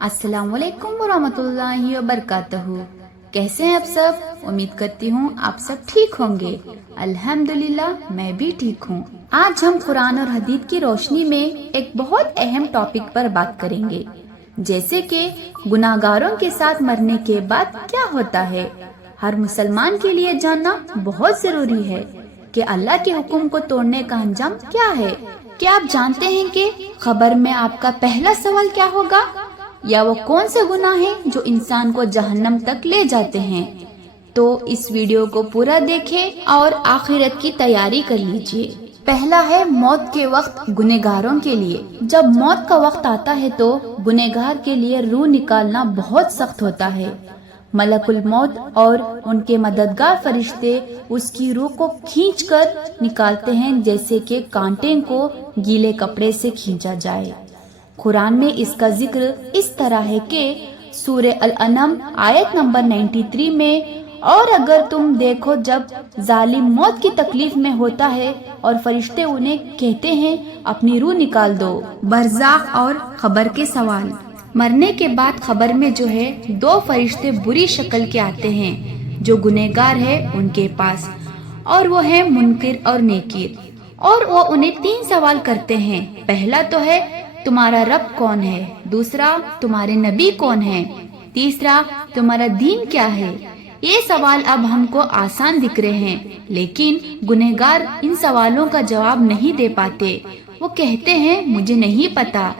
अस्सलाम वालेकुम वरहमतुल्लाहि वबरकातुहू। कैसे हैं आप सब? उम्मीद करती हूँ आप सब ठीक होंगे। अल्हम्दुलिल्लाह मैं भी ठीक हूँ। आज हम कुरान और हदीस की रोशनी में एक बहुत अहम टॉपिक पर बात करेंगे, जैसे कि गुनाहगारों के साथ मरने के बाद क्या होता है। हर मुसलमान के लिए जानना बहुत जरूरी है कि अल्लाह के हुक्म को तोड़ने का अंजाम क्या है। क्या आप जानते हैं कि खबर में आपका पहला सवाल क्या होगा, या वो कौन से गुनाह हैं जो इंसान को जहन्नम तक ले जाते हैं? तो इस वीडियो को पूरा देखें और आखिरत की तैयारी कर लीजिए। पहला है मौत के वक्त गुनहगारों के लिए। जब मौत का वक्त आता है तो गुनहगार के लिए रूह निकालना बहुत सख्त होता है। मलकुल मौत और उनके मददगार फरिश्ते उसकी रूह को खींचकर निकालते हैं, जैसे कि कांटे को गीले कपड़े से खींचा जाए। कुरान में इसका जिक्र इस तरह है कि सूरह अल-अनम आयत नंबर 93 में, और अगर तुम देखो जब जालिम मौत की तकलीफ में होता है और फरिश्ते उन्हें कहते हैं अपनी रूह निकाल दो। बरज़ाख और खबर के सवाल। मरने के बाद खबर में जो है दो फरिश्ते बुरी शक्ल के आते हैं जो गुनहगार है उनके पास, और वो है मुनकिर और नेकिर, और वो उन्हें 3 सवाल करते हैं। पहला तो है तुम्हारा रब कौन है, दूसरा तुम्हारे नबी कौन है, तीसरा तुम्हारा दीन क्या है। ये सवाल अब हमको आसान दिख रहे हैं, लेकिन गुनहगार इन सवालों का जवाब नहीं दे पाते। वो कहते हैं मुझे नहीं पता।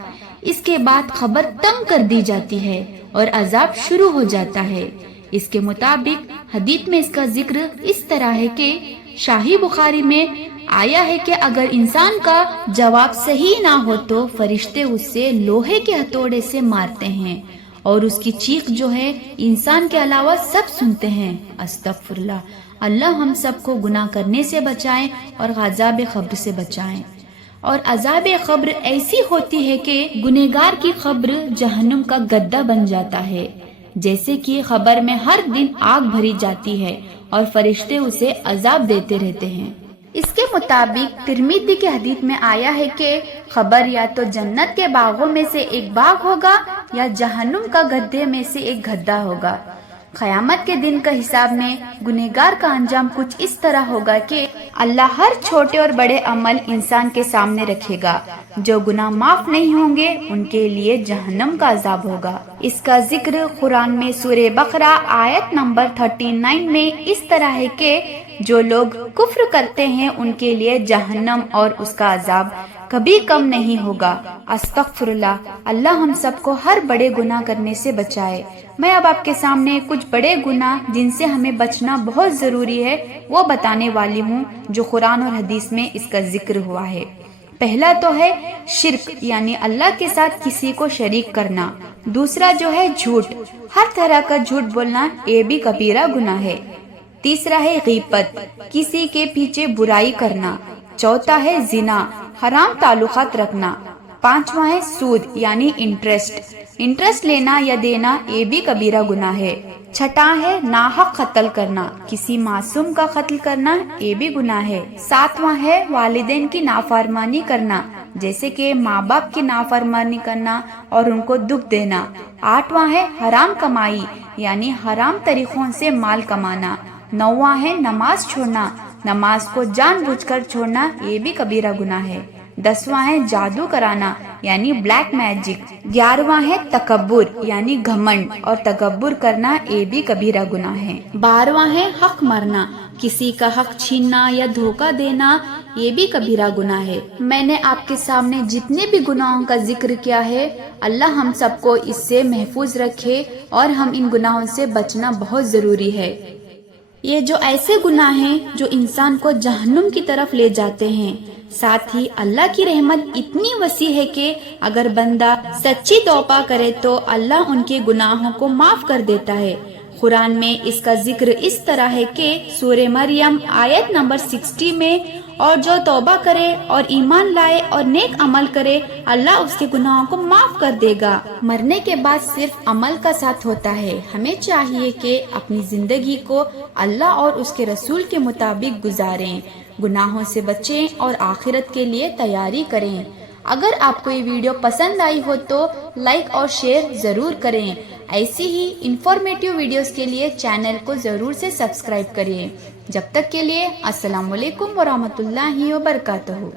इसके बाद खबर तंग कर दी जाती है और अजाब शुरू हो जाता है। इसके मुताबिक हदीस में इसका जिक्र इस तरह है कि शाही बुखारी में आया है कि अगर इंसान का जवाब सही ना हो तो फरिश्ते उससे लोहे के हथौड़े से मारते हैं, और उसकी चीख जो है इंसान के अलावा सब सुनते हैं। अस्तगफुरुल्लाह। अल्लाह हम सबको गुनाह करने से बचाएं और अज़ाब क़ब्र से बचाएं। और अज़ाब क़ब्र ऐसी होती है कि गुनहगार की क़ब्र जहन्नुम का गद्दा बन जाता है। जैसे कि खबर में हर दिन आग भरी जाती है और फरिश्ते उसे अजाब देते रहते हैं। इसके मुताबिक तिरमिज़ी के हदीस में आया है कि खबर या तो जन्नत के बागों में से एक बाग होगा या जहन्नुम का गड्ढे में से एक गड्ढा होगा। क़यामत के दिन का हिसाब में गुनहगार का अंजाम कुछ इस तरह होगा कि अल्लाह हर छोटे और बड़े अमल इंसान के सामने रखेगा। जो गुनाह माफ नहीं होंगे उनके लिए जहन्नम का अजाब होगा। इसका जिक्र कुरान में सूरह बकरा आयत नंबर 39 में इस तरह है कि जो लोग कुफ्र करते हैं उनके लिए जहन्नम और उसका अजाब कभी कम नहीं होगा। अस्तगफुरुल्लाह। अल्लाह हम सबको हर बड़े गुनाह करने से बचाए। मैं अब आपके सामने कुछ बड़े गुनाह जिनसे हमें बचना बहुत जरूरी है वो बताने वाली हूँ, जो कुरान और हदीस में इसका जिक्र हुआ है। पहला तो है शिर्क, यानी अल्लाह के साथ किसी को शरीक करना। दूसरा जो है झूठ, हर तरह का झूठ बोलना ये भी कबीरा गुनाह है। तीसरा है गीबत, किसी के पीछे बुराई करना। चौथा है जिना, हराम ताल्लुकात रखना। पांचवा है सूद यानी इंटरेस्ट लेना या देना, ये भी कबीरा गुनाह है। छठा है नाहक कत्ल करना, किसी मासूम का कत्ल करना, ये भी गुनाह है। सातवां है वालिदैन की नाफरमानी करना, जैसे कि माँ बाप की नाफरमानी करना और उनको दुख देना। आठवां है हराम कमाई, यानी हराम तरीकों से माल कमाना। नौवां है नमाज छोड़ना, नमाज को जानबूझकर छोड़ना, ये भी कबीरा गुनाह है। 10वां है जादू कराना, यानी ब्लैक मैजिक। 11वां है तकब्बुर, यानी घमंड और तकब्बुर करना, ये भी कबीरा गुनाह है। 12वां है हक मरना, किसी का हक छीनना या धोखा देना, ये भी कबीरा गुनाह है। मैंने आपके सामने जितने भी गुनाहों का जिक्र किया है, अल्लाह हम सबको इससे महफूज रखे और हम इन गुनाहों से बचना बहुत जरूरी है। ये जो ऐसे गुनाह हैं जो इंसान को जहन्नुम की तरफ ले जाते हैं। साथ ही अल्लाह की रहमत इतनी वसी है कि अगर बंदा सच्ची तौबा करे तो अल्लाह उनके गुनाहों को माफ कर देता है। कुरान में इसका जिक्र इस तरह है कि सूरह मरियम आयत नंबर 60 में, और जो तौबा करे और ईमान लाए और नेक अमल करे अल्लाह उसके गुनाहों को माफ कर देगा। मरने के बाद सिर्फ अमल का साथ होता है। हमें चाहिए कि अपनी जिंदगी को अल्लाह और उसके रसूल के मुताबिक गुजारें, गुनाहों से बचें और आखिरत के लिए तैयारी करें। اگر آپ کو یہ ویڈیو پسند آئی ہو تو لائک اور شیئر ضرور کریں. ایسی ہی انفارمیٹیو ویڈیوز کے لیے چینل کو ضرور سے سبسکرائب کریں. جب تک کے لیے السلام علیکم ورحمۃ اللہ وبرکاتہ.